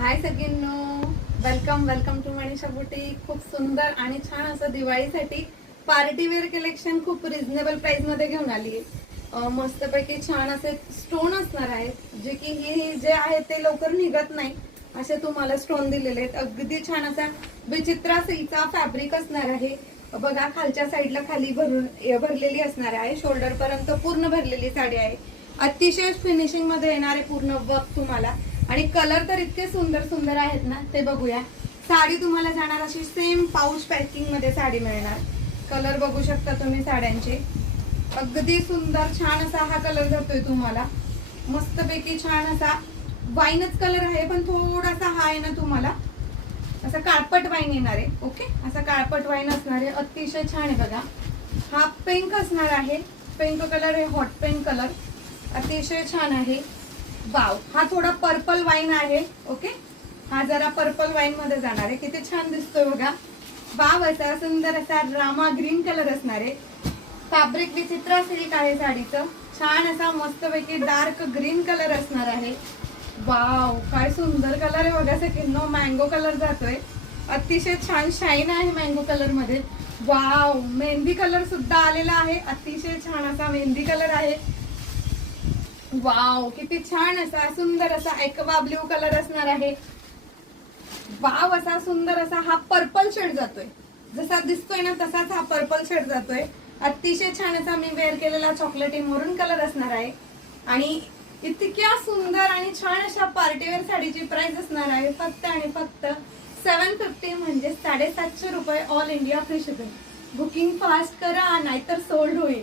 हाय सगळ्यांनो, welcome welcome to Manisha boutique. खूप सुंदर आणि छान असं दिवाळीसाठी पार्टी वेअर कलेक्शन खूप रिझनेबल प्राइस मध्ये घेऊन आली आहे। मस्तपैकी छान असे स्टोन असणार आहेत, जे की हे जे आहे ते लवकर निघत नाही असे तुम्हाला स्टोन दिलेले आहेत। अगदी छान असा विचित्र सिल्कचा फॅब्रिक असणार आहे। बघा, खालच्या साईडला खाली भरलेली असणार आहे, शोल्डर पर्यंत पूर्ण भरलेली साडी आहे। अतिशय फिनिशिंग मध्ये येणारे पूर्ण वर्क तुम्हाला, आणि कलर तर इतके सुंदर सुंदर आहेत ना, ते बघूया। साडी तुम्हाला जाणार अशी सेम पाऊच पॅकिंग मध्ये साडी मिळणार। कलर बघू शकता तुम्ही साड्यांचे, अगदी सुंदर छान असा हा कलर जातोय तुम्हाला। मस्तपैकी छान असा वाईनच कलर आहे, पण थोडासा हा आहे ना तुम्हाला असं काळपट वाईन येणार आहे। ओके, असा काळपट वाईन असणार आहे, अतिशय छान आहे। बघा, हा पिंक असणार आहे, पिंक कलर आहे, हॉट पिंक कलर, अतिशय छान आहे। वाव, हा थोडा पर्पल वाईन आहे। ओके, हा जरा पर्पल वाईन मध्ये जाणार आहे, किती छान दिसतोय बघा। वाव, असा सुंदर असा रामा ग्रीन कलर असणार आहे। फॅब्रिक विचित्र सिल्क आहे साडीचं, छान असा मस्तपैकी डार्क ग्रीन कलर असणार आहे। वाव, काय सुंदर कलर आहे बघा सगळ्यांनो, मँगो कलर जातोय, अतिशय छान शाईन आहे मँगो कलर मध्ये। वाव, मेहंदी कलर सुद्धा आलेला आहे, अतिशय छान असा मेहंदी कलर आहे। वाव, किती छान असा सुंदर असा एक्वा ब्ल्यू कलर असणार आहे। वाव, असा सुंदर असा हा पर्पल शेड जातोय, जसा दिसतोय ना तसाच हा पर्पल शेड जातोय। अतिशय छान असा मी वेअर केलेला चॉकलेटी मरून कलर असणार आहे। आणि इतक्या सुंदर आणि छान अशा पार्टीवेअर साडीची प्राइस असणार आहे फक्त आणि फक्त 750, म्हणजे 750 रुपये। All India free shipping. Booking fast करा, नाहीतर सोल्ड होईल।